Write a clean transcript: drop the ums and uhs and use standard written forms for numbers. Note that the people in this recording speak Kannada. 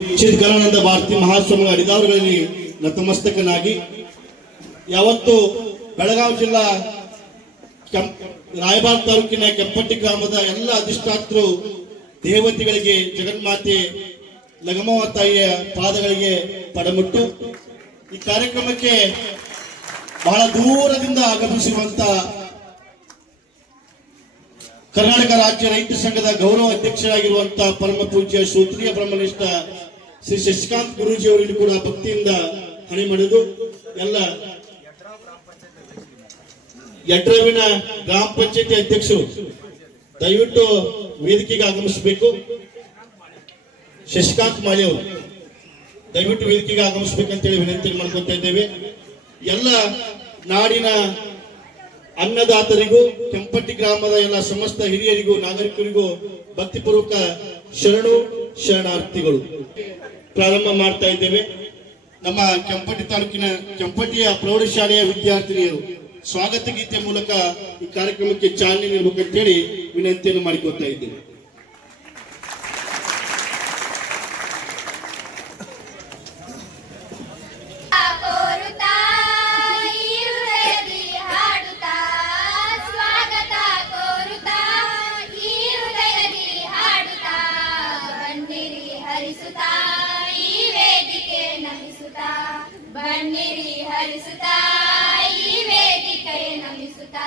ಚಿದ್ಗಲಾನಂದ ಭಾರತಿ ಮಹಾಸ್ವಾಮಿಗಳ ಅಡಿದಾವರುಗಳಲ್ಲಿ ನತಮಸ್ತಕನಾಗಿ ಯಾವತ್ತು ಬೆಳಗಾವಿ ಜಿಲ್ಲಾ ರಾಯಬಾಗ ತಾಲೂಕಿನ ಕೆಂಪಟ್ಟಿ ಗ್ರಾಮದ ಎಲ್ಲ ಅಧಿಷ್ಠಾತರು ದೇವತೆಗಳಿಗೆ ಜಗನ್ಮಾತೆ ಲಗಮವ್ವ ತಾಯಿಯ ಪಾದಗಳಿಗೆ ಪಡಮುಟ್ಟು ಈ ಕಾರ್ಯಕ್ರಮಕ್ಕೆ ಬಹಳ ದೂರದಿಂದ ಆಗಮಿಸಿರುವಂತ ಕರ್ನಾಟಕ ರಾಜ್ಯ ರೈತ ಸಂಘದ ಗೌರವ ಅಧ್ಯಕ್ಷರಾಗಿರುವಂತಹ ಪರಮ ಪೂಜ್ಯ ಶ್ರೋತ್ರಿಯ ಬ್ರಹ್ಮನಿಷ್ಠ ಶ್ರೀ ಶಶಿಕಾಂತ್ ಗುರೂಜಿ ಅವರಿಗೆ ಕೂಡ ಭಕ್ತಿಯಿಂದ ಹಣಿ ಮಾಡಿದು ಎಲ್ಲ ಯಡ್ರವಿನ ಗ್ರಾಮ ಪಂಚಾಯತಿ ಅಧ್ಯಕ್ಷರು ದಯವಿಟ್ಟು ವೇದಿಕೆಗೆ ಆಗಮಿಸಬೇಕು. ಶಶಿಕಾಂತ್ ಮಾಳಿ ಅವರು ದಯವಿಟ್ಟು ವೇದಿಕೆಗೆ ಆಗಮಿಸಬೇಕಂತೇಳಿ ವಿನಂತಿ ಮಾಡ್ಕೊತಾ ಇದ್ದೇವೆ. ಎಲ್ಲ ನಾಡಿನ ಅನ್ನದಾತರಿಗೂ ಕೆಂಪಟ್ಟಿ ಗ್ರಾಮದ ಎಲ್ಲ ಸಮಸ್ತ ಹಿರಿಯರಿಗೂ ನಾಗರಿಕರಿಗೂ ಭಕ್ತಿಪೂರ್ವಕ ಶರಣಾರ್ಥಿಗಳು ಪ್ರಾರಂಭ ಮಾಡ್ತಾ ಇದ್ದೇವೆ. ನಮ್ಮ ಕೆಂಪಟ್ಟಿ ತಾಲೂಕಿನ ಕೆಂಪಟ್ಟಿಯ ಪ್ರೌಢಶಾಲೆಯ ವಿದ್ಯಾರ್ಥಿನಿಯರು ಸ್ವಾಗತ ಗೀತೆ ಮೂಲಕ ಈ ಕಾರ್ಯಕ್ರಮಕ್ಕೆ ಚಾಲನೆ ನೀಡಬೇಕಂತೇಳಿ ವಿನಂತಿಯನ್ನು ಮಾಡಿಕೊಳ್ತಾ ಇದ್ದೇವೆ. ಬನ್ನಿರಿ ಹರಿಸುತ್ತಾ ಈ ವೇದಿಕೆ ನಮಿಸುತ್ತಾ